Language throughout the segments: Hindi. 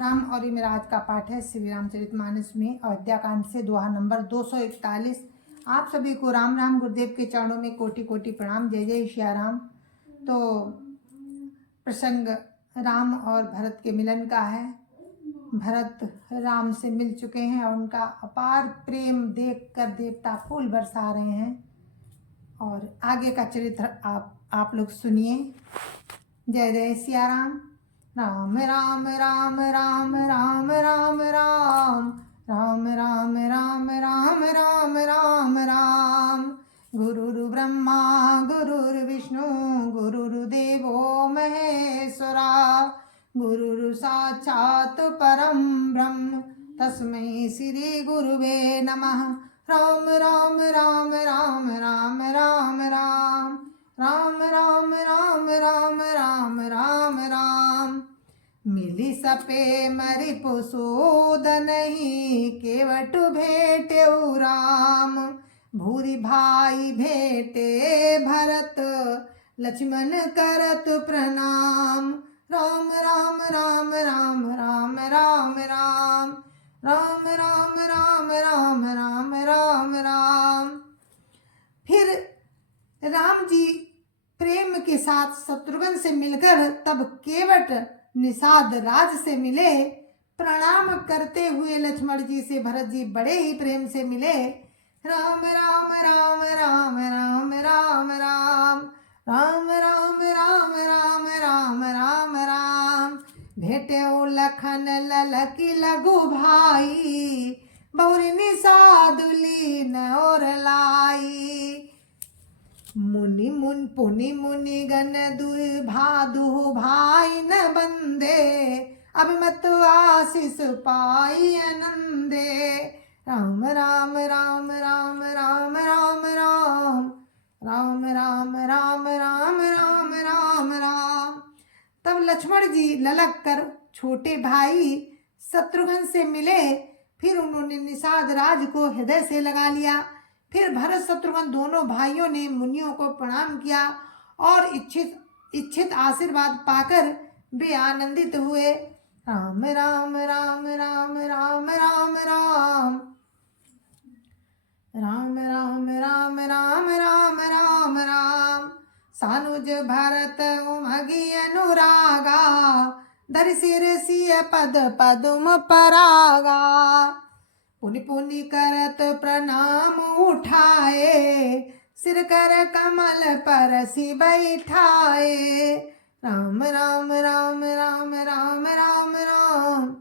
राम और ये मेरा आज का पाठ है श्री रामचरितमानस में अयोध्या कांड से दोहा नंबर 241। आप सभी को राम राम गुरुदेव के चरणों में कोटि कोटि प्रणाम। जय जय श्री राम। तो प्रसंग राम और भरत के मिलन का है। भरत राम से मिल चुके हैं और उनका अपार प्रेम देखकर देवता फूल बरसा रहे हैं। और आगे का चरित्र आप लोग सुनिए। जय जय सिया राम। राम राम राम राम राम राम राम राम राम राम राम राम राम राम। गुरुर् ब्रह्मा गुरुर्विष्णु गुरुर्देवो महेश्वरा गुरुर् साक्षात् परं ब्रह्म तस्मै श्री गुरुवे नमः। राम राम राम राम राम राम राम राम राम राम राम राम राम राम। मिली सपे मरि पुसूद नहीं केवट भेटे राम। भूरि भाई भेटे भरत लक्ष्मण करत प्रणाम। राम राम राम राम राम राम राम राम राम राम राम राम राम राम। फिर राम जी प्रेम के साथ शत्रुघ्न से मिलकर तब केवट निषाद राज से मिले। प्रणाम करते हुए लक्ष्मण जी से भरत जी बड़े ही प्रेम से मिले। राम राम राम राम राम राम राम राम राम राम राम राम राम राम। भेटे लखन ललकी लघु भाई बहुरी निषाद लीन और लाई। मुनि मुनि गण दुह भाई न बंदे अभिमत आशीष पाई आनंदे। राम राम राम राम राम राम राम राम राम राम राम राम राम राम। तब लक्ष्मण जी ललक कर छोटे भाई शत्रुघ्न से मिले। फिर उन्होंने निषाद राज को हृदय से लगा लिया। फिर भरत शत्रुघ्न दोनों भाइयों ने मुनियों को प्रणाम किया और इच्छित आशीर्वाद पाकर वे आनंदित हुए। राम राम राम राम राम राम राम राम राम राम राम राम राम राम। सानुज भरत उमगी अनुरागा धरि सिर सिय पद पदुम परागा। पुनि पुनि करत प्रणाम उठाए सिर कर कमल पर सी बैठाए। राम राम राम राम राम राम राम राम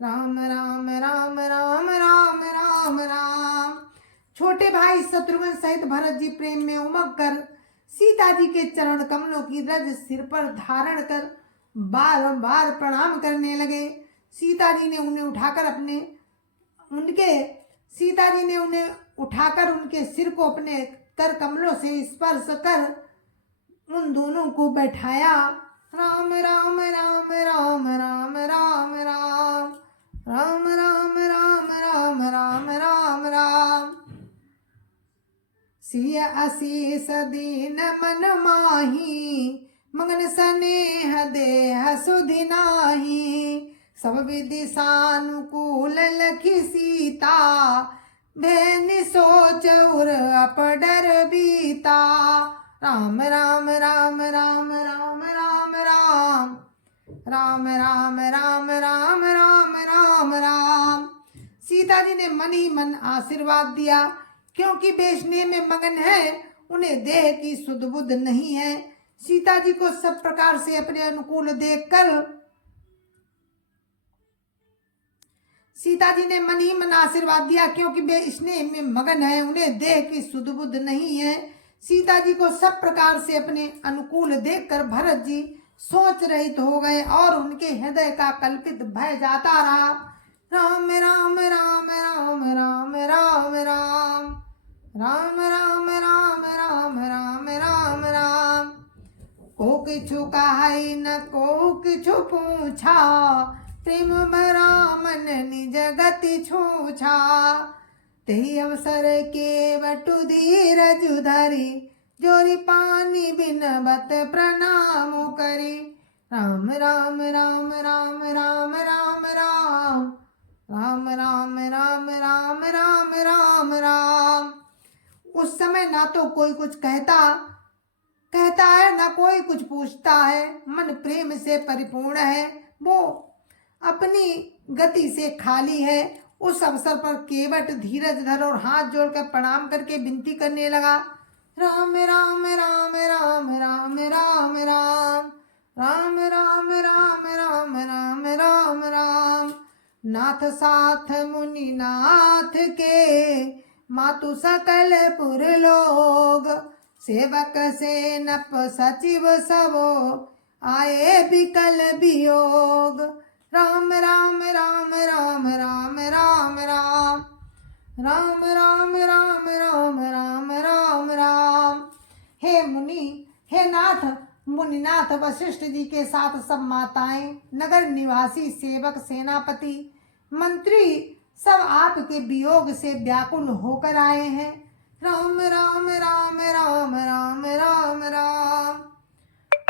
राम राम राम राम राम राम। छोटे भाई शत्रुघ्न सहित भरत जी प्रेम में उमग कर सीता जी के चरण कमलों की रज सिर पर धारण कर बार प्रणाम करने लगे। सीता जी ने उन्हें उठाकर उनके सिर को अपने कर कमलों से स्पर्श कर उन दोनों को बैठाया। राम राम राम राम राम राम राम राम राम राम राम राम राम राम। सिय असीस दीन मन माही मगन स्नेह देह सुधि नाही। सब विधि सानुकूल लखी सीता भैनि सोच उर अपडर बीता। राम राम राम राम राम राम राम राम राम राम राम राम राम राम। सीता जी ने मन ही मन आशीर्वाद दिया क्योंकि बेचने में मगन है, उन्हें देह की सुध बुध नहीं है। सीता जी को सब प्रकार से अपने अनुकूल देखकर सीता जी ने मन ही मन आशीर्वाद दिया क्योंकि वे स्नेह में मगन है, उन्हें देह की सुध बुध नहीं है। सीता जी को सब प्रकार से अपने अनुकूल देखकर भरत जी सोच रहित हो गए और उनके हृदय का कल्पित भय जाता रहा। राम राम राम राम राम राम राम राम राम राम राम राम राम राम। को किछु कहाई न को किछु पूछा प्रेम भरा मन निज गति छूछा। तेहि अवसर के बटु धीरज धरी जोरी पानी बिनबत प्रणाम करी। राम राम राम राम राम राम ना तो कोई कुछ कहता है, ना कोई कुछ पूछता है। मन प्रेम से परिपूर्ण है, वो अपनी गति से खाली है। उस अवसर पर केवट धीरज धर और हाथ जोड़कर प्रणाम करके विनती करने लगा, राम राम राम राम राम राम राम राम राम राम राम राम राम राम। नाथ साथ मुनि नाथ के, मातु सकल पुर लोग। सेवक से नप सचिव सबो, आए बिकल वियोग। राम राम राम राम राम राम राम राम राम राम राम राम राम राम। हे मुनि, हे नाथ, मुनिनाथ वशिष्ठ जी के साथ सब माताएं, नगर निवासी, सेवक, सेनापति, मंत्री सब आपके वियोग से व्याकुल होकर आए हैं। राम राम राम राम राम राम राम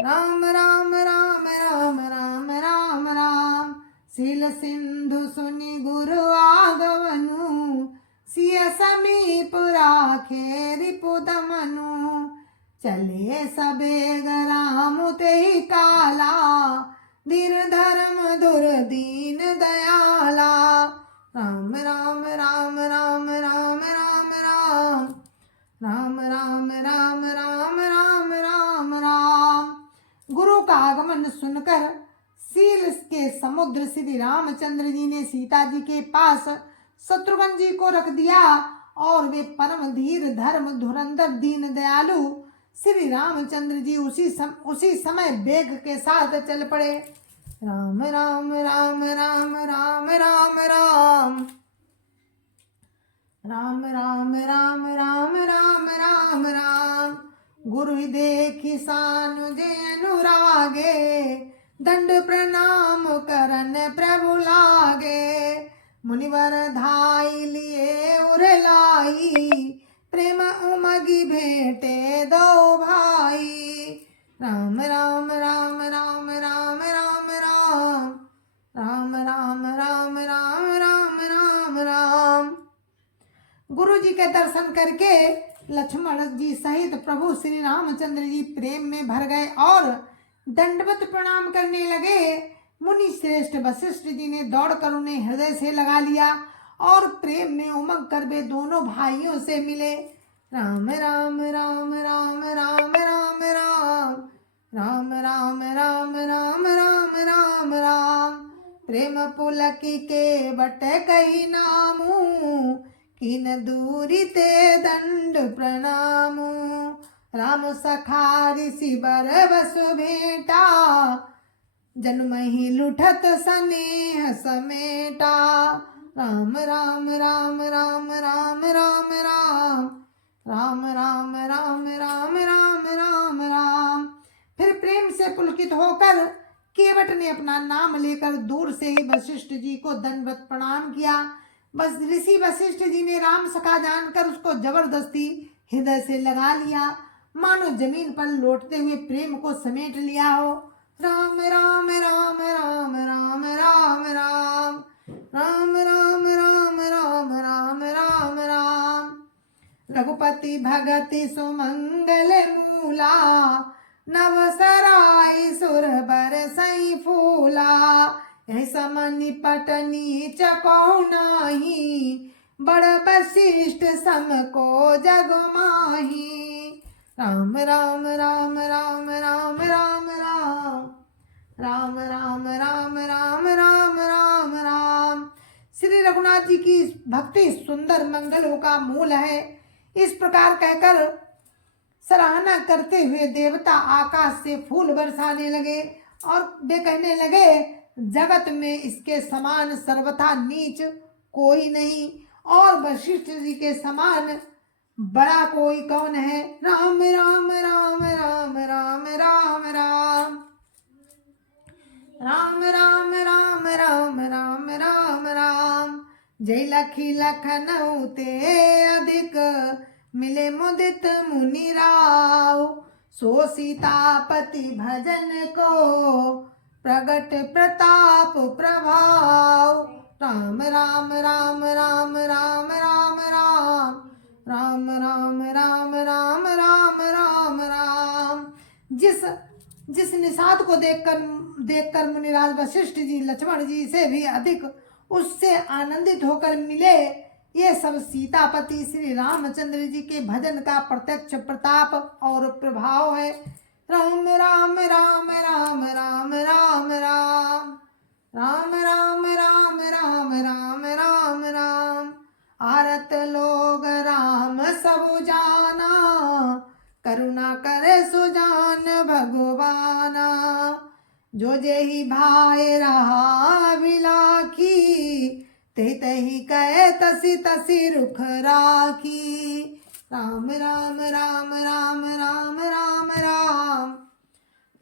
राम राम राम राम राम राम राम। शील सिंधु सुनि गुरु आगवनु, सिय समीप राखे रिपुदमनु। चले सबेग राम तेहि काला, धीर धर्म धुर दीन दयाला। राम राम राम राम राम राम राम राम राम राम राम राम राम राम। गुरु का आगमन सुनकर शील के समुद्र श्री रामचंद्र जी ने सीता जी के पास शत्रुघ्न जी को रख दिया और वे परम धीर धर्म धुरंधर दीन दयालु श्री रामचंद्र जी उसी समय वेग के साथ चल पड़े। राम राम राम राम राम राम राम राम राम राम राम राम राम राम। गुरु देखि सानुजे अनुरागे, दंड प्रणाम करन प्रभु लागे। मुनिवर धाई लिए उरलाई, प्रेम उमगी भेटे दो भाई। राम राम राम राम राम राम राम राम राम राम राम राम राम राम। गुरु जी के दर्शन करके लक्ष्मण जी सहित प्रभु श्री रामचंद्र जी प्रेम में भर गए और दंडवत प्रणाम करने लगे। मुनि श्रेष्ठ वशिष्ठ जी ने दौड़कर उन्हें हृदय से लगा लिया और प्रेम में उमंग कर वे दोनों भाइयों से मिले। राम राम राम राम राम राम राम राम राम राम राम राम राम राम। प्रेम पुलकी के बट कही नामू, किन दूरी ते दंड प्रणामू। राम सखा ऋषि बर बसु भेटा, जन्म ही लुठत स्नेह समेटा। राम राम राम राम राम राम राम राम राम राम राम राम राम राम। फिर प्रेम से पुलकित होकर केवट ने अपना नाम लेकर दूर से ही वशिष्ठ जी को दंडवत प्रणाम किया। बस ऋषि वशिष्ठ जी ने राम सखा जानकर उसको जबरदस्ती हृदय से लगा लिया, मानो जमीन पर लौटते हुए प्रेम को समेट लिया हो। राम राम राम राम राम राम राम राम राम राम राम राम राम राम। रघुपति भगति सुमंगल मूला, नव सराय सुर बरसई फूला। ऐसा मनि पटनी चको नाही, बड़ वशिष्ठ सम को जग माही। राम राम राम राम राम राम राम राम राम राम राम राम राम राम। श्री रघुनाथ जी की भक्ति सुंदर मंगलों का मूल है। इस प्रकार कहकर सराहना करते हुए देवता आकाश से फूल बरसाने लगे और वे कहने लगे, जगत में इसके समान सर्वथा नीच कोई नहीं और वशिष्ठ जी के समान बड़ा कोई कौन है। राम राम राम राम राम राम राम राम राम राम राम राम राम राम। जय लखी लखनऊ ते अधिक, मिले मुदित मुनि राव। सो सीतापति भजन को, प्रगट प्रताप प्रभाव। राम राम राम राम राम राम राम राम राम राम राम राम राम राम। जिस जिस निषाद को देखकर मुनिराज वशिष्ठ जी लक्ष्मण जी से भी अधिक उससे आनंदित होकर मिले, ये सब सीतापति श्री रामचंद्र जी के भजन का प्रत्यक्ष प्रताप और प्रभाव है। राम राम राम राम राम राम राम राम राम राम राम राम राम राम। आरत लोग राम सब जाना, करुणा करे सुजान भगवाना। जो जेहि भाई रहा बिलाखी, ते तही कहे तसी तसी रुख राखी। राम राम राम राम राम राम राम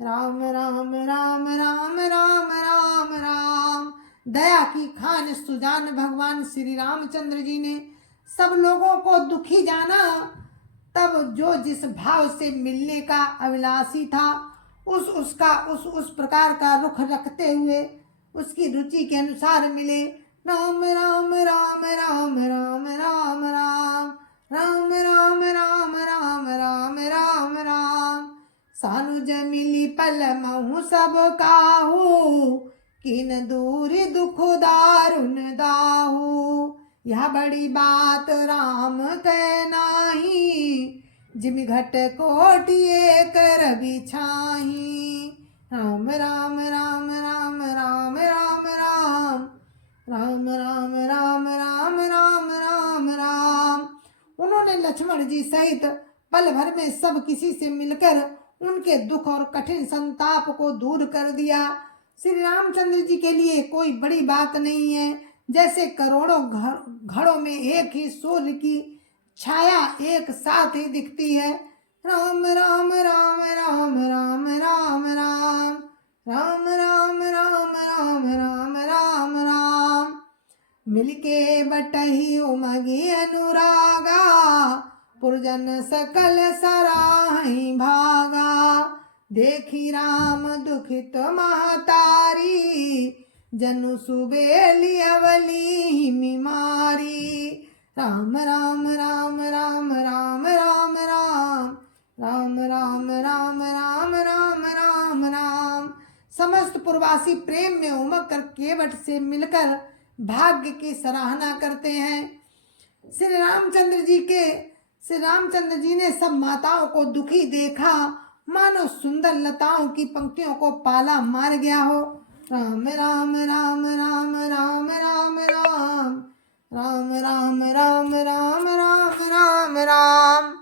राम राम राम राम राम राम राम। दया की खान सुजान भगवान श्री रामचंद्र जी ने सब लोगों को दुखी जाना। तब जो जिस भाव से मिलने का अभिलाषी था, उस प्रकार का रुख रखते हुए उसकी रुचि के अनुसार मिले। राम राम राम राम राम राम राम राम राम राम राम राम राम राम। सानुज मिली पल महु सब काहू, किन दूरी दुख दारुण दाहू। यह बड़ी बात राम कह नाही, जिमि घट कोटिए कर बिछाही। राम राम राम राम राम राम राम राम राम राम राम राम राम राम। उन्होंने लक्ष्मण जी सहित पल भर में सब किसी से मिलकर उनके दुख और कठिन संताप को दूर कर दिया। श्री रामचंद्र जी के लिए कोई बड़ी बात नहीं है। जैसे करोड़ों घड़ों में एक ही सूर्य की छाया एक साथ ही दिखती है। राम राम राम राम राम राम राम राम राम राम राम राम राम राम। मिलके बटही उमगी अनुरागा, पुरजन सकल सराहि भागा। देखी राम दुखित महतारी, जनु सुबेली अवली मिमारी। राम राम राम राम राम राम राम राम राम राम राम राम राम राम। समस्त पुरवासी प्रेम में उमग कर केवट से मिलकर भाग्य की सराहना करते हैं। श्री रामचंद्र जी ने सब माताओं को दुखी देखा, मानो सुंदर लताओं की पंक्तियों को पाला मार गया हो। राम राम राम राम राम राम राम राम राम राम राम राम राम राम।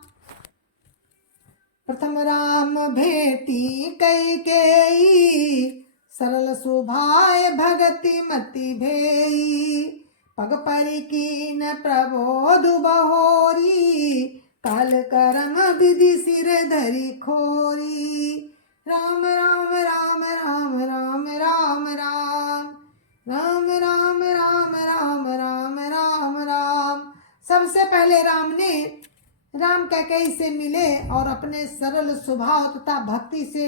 प्रथम राम भेटी कैकेयी, सरल सुभाय भगति मति भेई। पग परिकीन प्रबोध बहोरी, काल करम विधि सिर धरि खोरी। राम राम राम राम राम राम राम राम राम राम राम राम राम राम। सबसे पहले राम कैकेयी से मिले और अपने सरल स्वभाव तथा भक्ति से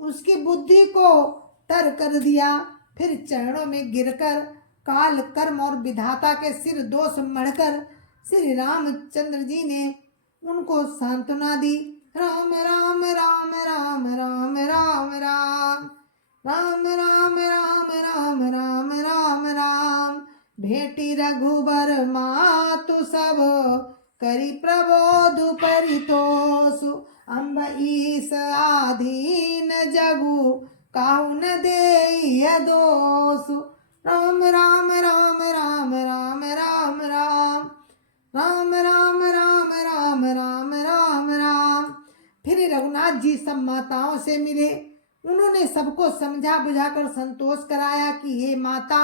उसकी बुद्धि को तर कर दिया। फिर चरणों में गिरकर काल कर्म और विधाता के सिर दोष मढ़कर श्री रामचंद्र जी ने उनको सांत्वना दी। राम राम राम राम राम राम राम राम राम राम राम राम राम राम। भेटी रघुबर मातु सब, करी प्रबोध परितोषु। अम्ब ईस आधीन जगु, काहु न देय दोषु। राम राम राम राम राम राम राम राम राम राम राम राम राम राम। फिर रघुनाथ जी सब माताओं से मिले। उन्होंने सबको समझा बुझाकर संतोष कराया कि हे माता,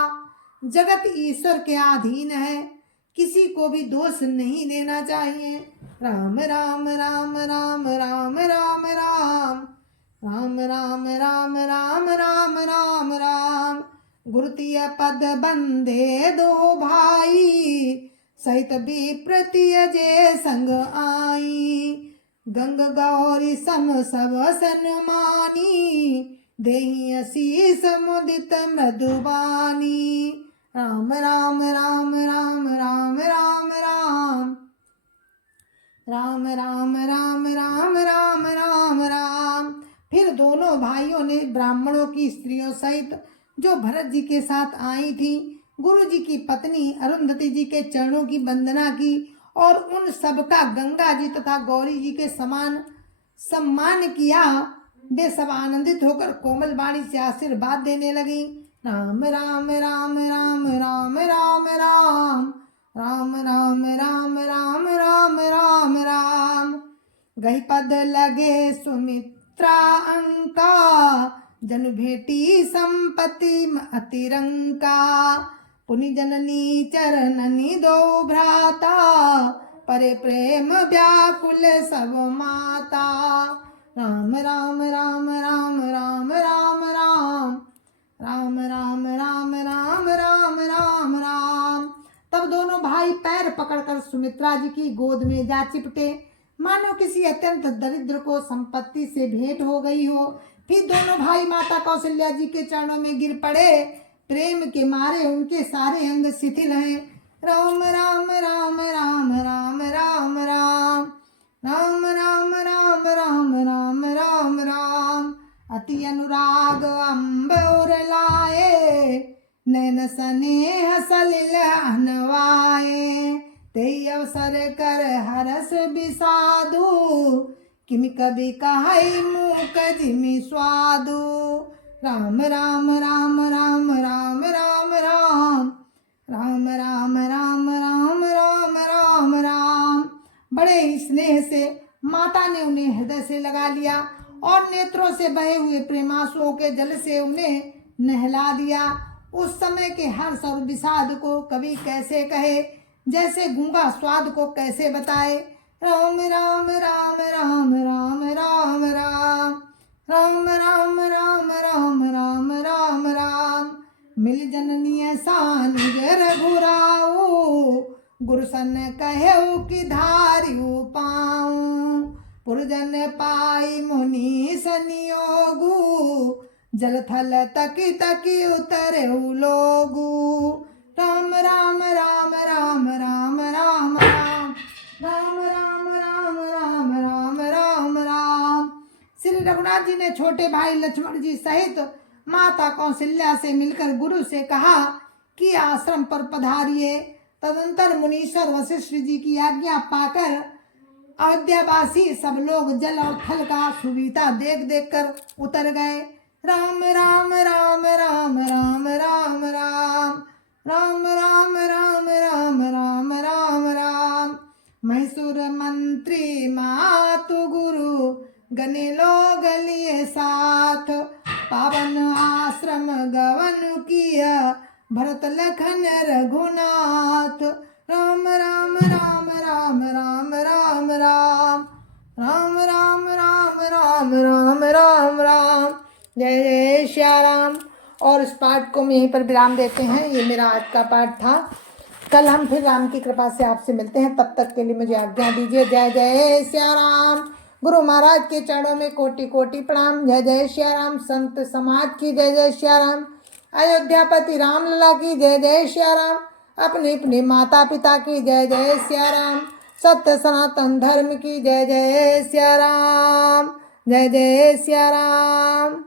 जगत ईश्वर के अधीन है, किसी को भी दोष नहीं देना चाहिए। राम राम राम राम राम राम राम राम राम राम राम राम राम राम। गुरुतीय पद बंदे दो भाई, सहित विप्रतिय जे संग आई। गंग गौरी सम सब सन्मानी, देहि असीस मुदित मृदुबानी। राम राम राम राम राम राम राम राम राम जो भरत जी के साथ आई थी। गुरु जी की पत्नी अरुंधति जी के चरणों की वंदना की और उन सबका गंगा जी तथा गौरी जी के समान सम्मान किया। वे सब आनंदित होकर कोमल वाणी से आशीर्वाद देने लगी। राम राम राम राम राम राम राम राम राम राम राम राम राम राम। गही पद लगे सुमित्रा अंका, जन भेटी संपत्ति अतिरंका। पुनि जननी चरणनी दो भ्राता, परे प्रेम व्याकुल सब माता। राम राम राम राम राम राम राम राम राम राम राम राम राम राम। तब दोनों भाई पैर पकड़कर सुमित्रा जी की गोद में जा चिपटे, मानो किसी अत्यंत दरिद्र को संपत्ति से भेंट हो गई हो। फिर दोनों भाई माता कौशल्या जी के चरणों में गिर पड़े। प्रेम के मारे उनके सारे अंग शिथिल हैं। राम राम राम राम राम राम राम राम राम राम राम राम राम राम। अति अनुराग अम्ब और लाए, नैन स्नेह सलिल अनवाए। ते अवसर कर हरस विषादु, किमि कभी कहाई मूक जिमि स्वादु। राम राम राम राम राम राम राम राम राम राम राम राम राम राम। बड़े ही स्नेह से माता ने उन्हें हृदय से लगा लिया और नेत्रों से बहे हुए प्रेमांसुओं के जल से उन्हें नहला दिया। उस समय के हर्ष और विषाद को कवि कैसे कहे, जैसे गूंगा स्वाद को कैसे बताए। राम राम राम राम राम राम राम राम राम राम राम राम राम राम। मिल जननीय सान रघुराऊ, गुरुसन कहु कि धारियु पाऊं। पुरजन पाई मुनि संयोगु, जल थल तकी तकी उतरे लोगु। राम राम राम राम राम राम राम राम राम राम राम राम राम राम। श्री रघुनाथ जी ने छोटे भाई लक्ष्मण जी सहित माता कौशल्या से मिलकर गुरु से कहा कि आश्रम पर पधारिए। तदंतर मुनीश्वर वशिष्ठ जी की आज्ञा पाकर अयोध्यावासी सब लोग जल और थल का सुविधा देख देख कर उतर गए। राम राम राम राम राम राम राम राम राम राम राम राम राम राम। मैसूर मंत्री मातु गुरु, गने लोग लिए साथ। पावन आश्रम गवन किया, भरत लखन रघुनाथ। राम राम राम राम राम राम राम राम राम राम राम राम राम राम। जय जय श्या राम। और इस पाठ को हम यहीं पर विराम देते हैं। ये मेरा आज का पाठ था। कल हम फिर राम की कृपा से आपसे मिलते हैं। तब तक के लिए मुझे आज्ञा दीजिए। जय जय श्या राम। गुरु महाराज के चरणों में कोटि कोटि प्रणाम। जय जय श्या राम। संत समाज की जय जय श्या राम। अयोध्यापति राम लला की जय जय श्या राम। अपने अपने माता पिता की जय जय श्या राम। सत्य सनातन धर्म की जय जय श्या राम। जय जय श्या राम।